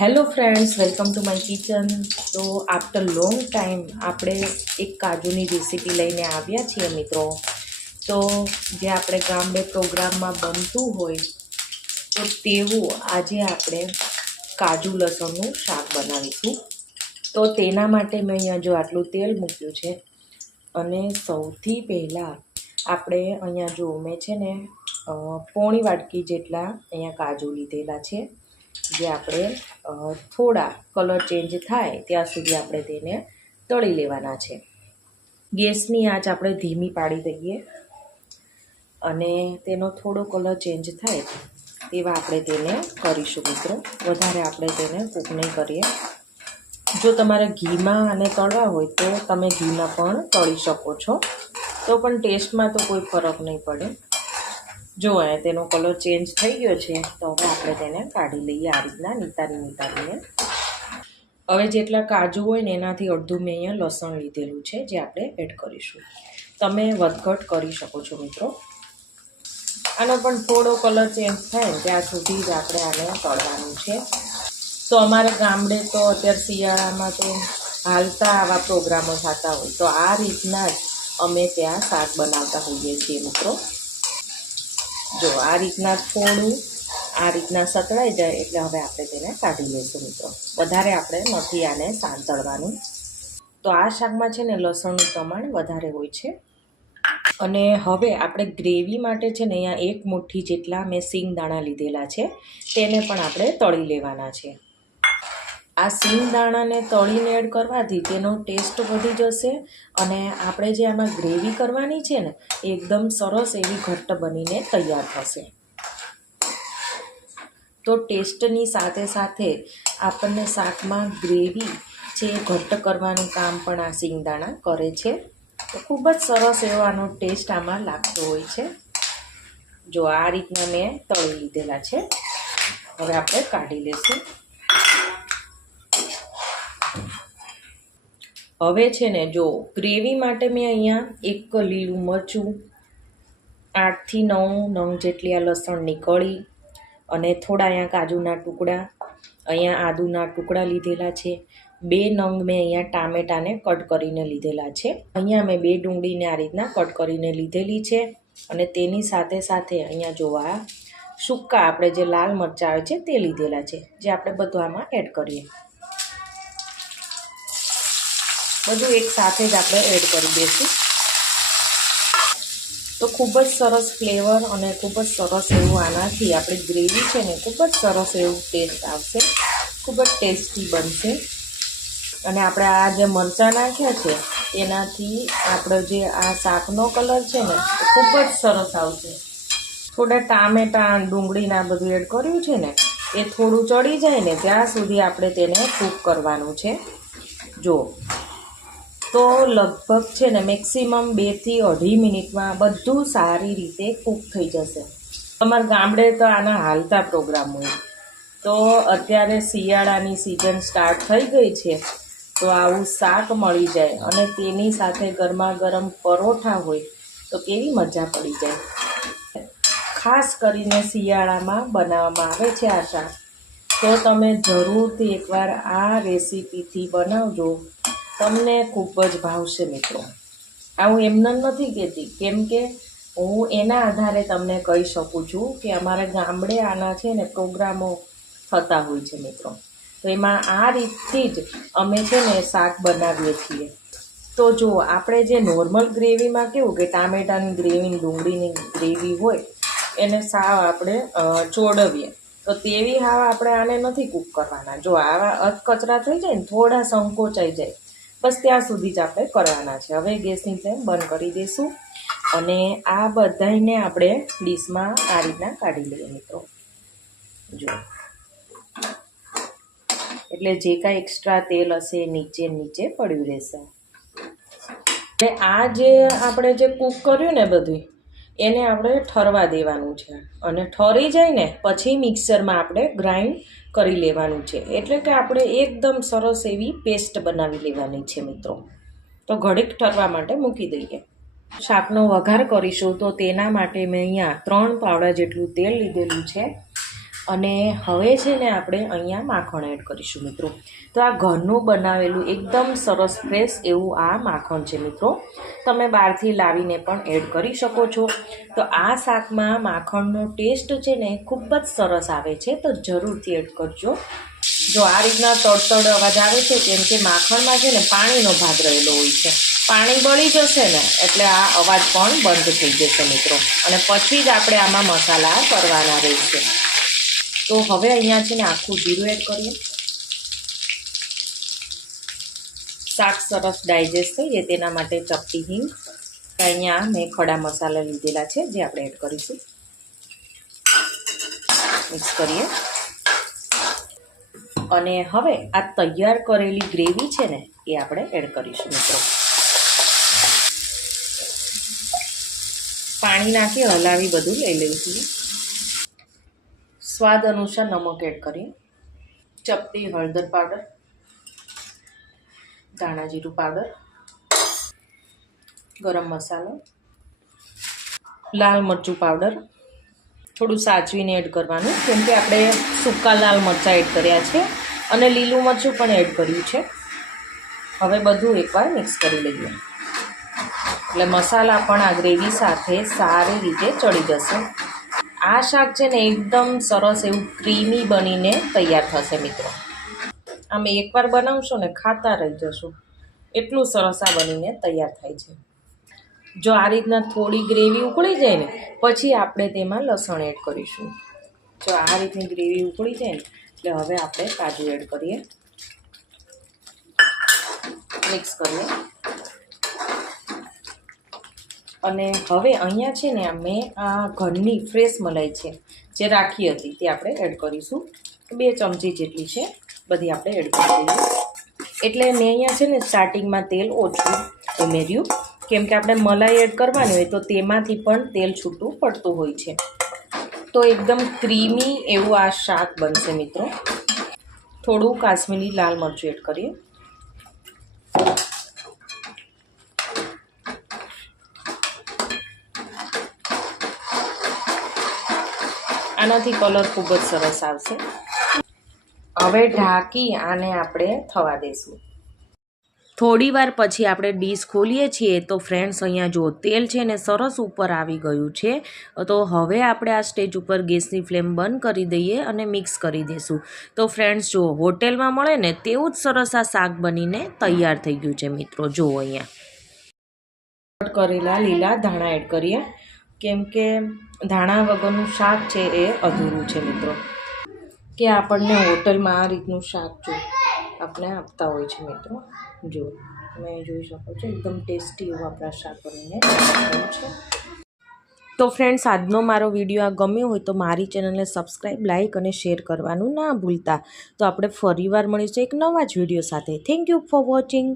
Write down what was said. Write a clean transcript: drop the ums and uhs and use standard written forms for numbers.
Hello friends, welcome to my kitchen. તો after long time આપણે એક કાજુની રેસીપી લઈને આવ્યા છીએ મિત્રો. તો જે આપણે ગામડે પ્રોગ્રામમાં બનતું હોય તો તેવું આજે આપણે કાજુ લસણનું શાક બનાવીશું. તો તેના માટે મેં અહીંયા જો આટલું તેલ મૂક્યું છે અને સૌથી પહેલાં આપણે અહીંયા જો મેં છે ને પોણી વાટકી જેટલા અહીંયા કાજુ લીધેલા છે, જે આપણે થોડા કલર ચેન્જ થાય ત્યાં સુધી આપણે તેને તળી લેવાના છે. ગેસની આંચ આપણે ધીમી પાડી દઈએ અને તેનો થોડો કલર ચેન્જ થાય તેવા આપણે તેને કરીશું મિત્રો. વધારે આપણે તેને કૂક નહીં કરીએ. જો તમારે ઘીમાં અને તળવા હોય તો તમે ઘીમાં પણ તળી શકો છો, તો પણ ટેસ્ટમાં તો કોઈ ફરક નહીં પડે. જો તેનો કલર ચેન્જ થઈ ગયો છે તો હવે આપણે તેને કાઢી લઈએ આ રીતના નીતારીને. હવે જેટલા કાજુ હોય ને એનાથી અડધું મેં અહીંયા લસણ લીધેલું છે, જે આપણે એડ કરીશું. તમે વધઘટ કરી શકો છો મિત્રો. આનો પણ થોડો કલર ચેન્જ થાય ત્યાં સુધી જ આપણે આને તળવાનું છે. તો અમારા ગામડે તો અત્યારે શિયાળામાં તો હાલતા આવા પ્રોગ્રામો થતા હોય તો આ રીતના જ અમે ત્યાં શાક બનાવતા હોઈએ છીએ મિત્રો. જો આ રીતના થોડું આ રીતના સતળાઈ જાય એટલે હવે આપણે તેને કાઢી લઈશું મિત્રો. વધારે આપણે નથી આને સાંતળવાનું. તો આ શાકમાં છે ને લસણનું પ્રમાણ વધારે હોય છે. અને હવે આપણે ગ્રેવી માટે છે ને અહીંયા એક મુઠ્ઠી જેટલા મેં સિંગદાણા લીધેલા છે, તેને પણ આપણે તળી લેવાના છે. આ સિંગદાણાને તળીને એડ કરવાથી તેનો ટેસ્ટ વધી જશે અને આપણે જે આમાં ગ્રેવી કરવાની છે ને એકદમ સરસ એવી ઘટ્ટ બનીને તૈયાર થશે. તો ટેસ્ટની સાથે સાથે આપણને શાકમાં ગ્રેવી છે ઘટ્ટ કરવાનું કામ પણ આ સિંગદાણા કરે છે. તો ખૂબ જ સરસ એવો આનો ટેસ્ટ આમાં લાગતો હોય છે. જો આ રીતના મેં તળી લીધેલા છે, હવે આપણે કાઢી લઈશું. હવે છે ને જો ગ્રેવી માટે મેં અહીંયા એક લીલું મરચું, 8 થી 9 નંગ જેટલી આ લસણની કળી અને થોડા અહીંયા કાજુના ટુકડા, અહીંયા આદુના ટુકડા લીધેલા છે. 2 નંગ મેં અહીંયા ટામેટાને કટ કરીને લીધેલા છે. અહીંયા મેં 2 ડુંગળીને આ રીતના કટ કરીને લીધેલી છે. અને તેની સાથે સાથે અહીંયા જોવા સૂકા આપણે જે લાલ મરચાં આવે છે તે લીધેલા છે, જે આપણે બધું આમાં એડ કરીએ. બધું એક સાથે જ આપણે એડ કરી દઈશું. તો ખૂબ જ સરસ ફ્લેવર અને ખૂબ જ સરસ એવું આનાથી આપણી ગ્રેવી છે ને ખૂબ જ સરસ એવું ટેસ્ટ આવશે, ખૂબ જ ટેસ્ટી બનશે. અને આપણે આ જે મરચાં નાખ્યા છે એનાથી આપણો જે આ શાકનો કલર છે ને ખૂબ જ સરસ આવશે. થોડા ટામેટાં ડુંગળીના બધું એડ કર્યું છે ને એ થોડું ચડી જાય ને ત્યાં સુધી આપણે તેને કૂક કરવાનું છે. જો તો લગભગ છે ને મેક્સિમમ 2 થી 2.5 મિનિટમાં બધું સારી રીતે કૂક થઈ જશે. અમારા ગામડે તો આના હાલતા પ્રોગ્રામ હોય. તો અત્યારે શિયાળાની સિઝન સ્ટાર્ટ થઈ ગઈ છે તો આવું શાક મળી જાય અને તેની સાથે ગરમા ગરમ પરોઠા હોય તો કેવી મજા પડી જાય. ખાસ કરીને શિયાળામાં બનાવવામાં આવે છે આ શાક. તો તમે જરૂરથી એકવાર આ રેસીપીથી બનાવજો, તમને ખૂબ જ ભાવશે મિત્રો. આ હું એમને નથી કહેતી, કેમ કે હું એના આધારે તમને કહી શકું છું કે અમારા ગામડે આના છે ને પ્રોગ્રામો થતા હોય છે મિત્રો. તો એમાં આ રીતથી જ અમે છે ને શાક બનાવીએ છીએ. તો જો આપણે જે નોર્મલ ગ્રેવીમાં કેવું કે ટામેટાની ગ્રેવી, ડુંગળીની ગ્રેવી હોય એને સાવ આપણે ચોળવીએ, તો તેવી હાવ આપણે આને નથી કૂક કરવાના. જો આવા અધકચરા થઈ જાય ને થોડા સંકોચાઈ જાય બસ ત્યાં સુધી જ આપણે કરવાના છે. હવે ગેસની ફ્લેમ બંધ કરી દઈશું અને આ બધાને આપણે ડીશમાં આ રીતના કાઢી લઈએ મિત્રો. જો એટલે જે કાંઈ એક્સ્ટ્રા તેલ હશે નીચે પડ્યું રહેશે. એટલે આ જે આપણે જે કૂક કર્યું ને બધું એને આપણે ઠરવા દેવાનું છે અને ઠરી જાય ને પછી મિક્સરમાં આપણે ગ્રાઇન્ડ કરી લેવાનું છે. એટલે કે આપણે એકદમ સરસ એવી પેસ્ટ બનાવી લેવાની છે મિત્રો. તો ઘડીક ઠરવા માટે મૂકી દઈએ. શાકનો વઘાર કરીશું તો તેના માટે મેં અહીંયા 3 પાવડા જેટલું તેલ લીધેલું છે અને હવે છે ને આપણે અહીંયા માખણ એડ કરીશું મિત્રો. તો આ ઘરનું બનાવેલું એકદમ સરસ ફ્રેશ એવું આ માખણ છે મિત્રો. તમે બહારથી લાવીને પણ એડ કરી શકો છો. તો આ શાકમાં માખણનો ટેસ્ટ છે ને ખૂબ જ સરસ આવે છે, તો જરૂરથી એડ કરજો. જો આ રીતના તડતડ અવાજ આવે છે કેમ કે માખણમાં છે ને પાણીનો ભાગ રહેલો હોય છે. પાણી બળી જશે ને એટલે આ અવાજ પણ બંધ થઈ જશે મિત્રો. અને પછી જ આપણે આમાં મસાલા કરવાના રહેશે. તો હવે અહીંયા છે ને આખું જીરું એડ કરીએ. શાક સરસ ડાયજેસ્ટ થઈ જાય તેના માટે ચપટી હિંગ. અહીંયા મેં ખડા મસાલા લીધેલા છે જે આપણે એડ કરીશું. મિક્સ કરીએ. અને હવે આ તૈયાર કરેલી ગ્રેવી છે ને એ આપણે એડ કરીશું મિત્રો. પાણી નાખી હલાવી બધું લઈ લઈશું. સ્વાદ અનુસાર નમક એડ કરીએ. ચપટી હળદર પાવડર, ધાણા જીરું પાવડર, ગરમ મસાલો, લાલ મરચું પાવડર. થોડું સાચવીને એડ કરવાનું કેમ કે આપણે સૂકા લાલ મરચાં એડ કર્યા છે અને લીલું મરચું પણ એડ કર્યું છે. હવે બધું એકવાર મિક્સ કરી લઈએ એટલે મસાલા પણ આ ગ્રેવી સાથે સારી રીતે ચડી જશે. આ શાક છે ને એકદમ સરસ એવું ક્રીમી બનીને તૈયાર થશે મિત્રો. આમે એકવાર બનાવશો ને ખાતા રહી જશો, એટલું સરસ આ બનીને તૈયાર થાય છે. જો આ રીતના થોડી ગ્રેવી ઉકળી જાય ને પછી આપણે તેમાં લસણ એડ કરીશું. જો આ રીતની ગ્રેવી ઉકળી જાય ને એટલે હવે આપણે કાજુ એડ કરીએ. મિક્સ કરીએ. અને હવે અહીંયા છે ને મેં આ ઘરની ફ્રેશ મલાઈ છે જે રાખી હતી તે આપણે એડ કરીશું. 2 ચમચી જેટલી છે, બધી આપણે એડ કરી દઈએ. એટલે મેં અહીંયા છે ને સ્ટાર્ટિંગમાં તેલ ઓછું ઉમેર્યું કેમ કે આપણે મલાઈ એડ કરવાની હોય તો તેમાંથી પણ તેલ છૂટું પડતું હોય છે. તો એકદમ ક્રીમી એવું આ શાક બનશે મિત્રો. થોડું કાશ્મીરી લાલ મરચું એડ કરીએ. આનાથી કલર ખૂબ જ સરસ આવશે. હવે ઢાંકી આને આપણે થવા દઈશું. થોડી વાર પછી આપણે ડીશ ખોલીએ છીએ તો ફ્રેન્ડ્સ અહીંયા જો તેલ છે ને સરસ ઉપર આવી ગયું છે. તો હવે આપણે આ સ્ટેજ ઉપર ગેસની ફ્લેમ બંધ કરી દઈએ અને મિક્સ કરી દઈશું. તો ફ્રેન્ડ્સ જો હોટેલમાં મળે ને તેવું જ સરસ આ શાક બનીને તૈયાર થઈ ગયું છે મિત્રો. જુઓ અહીંયા કટ કરેલા લીલા ધાણા એડ કરીએ કેમ કે ધાણા વગરનું શાક છે એ અધૂરું છે મિત્રો. કે આપણને હોટલમાં આ રીતનું શાક જો આપણે આપતા હોય છે મિત્રો. જો તમે જોઈ શકો છો એકદમ ટેસ્ટી એવું આપણા શાક બનીને થયું છે. તો ફ્રેન્ડ્સ આજનો મારો વિડીયો આ ગમ્યો હોય તો મારી ચેનલને સબસ્ક્રાઈબ, લાઇક અને શેર કરવાનું ના ભૂલતા. તો આપણે ફરીવાર મળીશું એક નવા જ વિડીયો સાથે. Thank you for watching.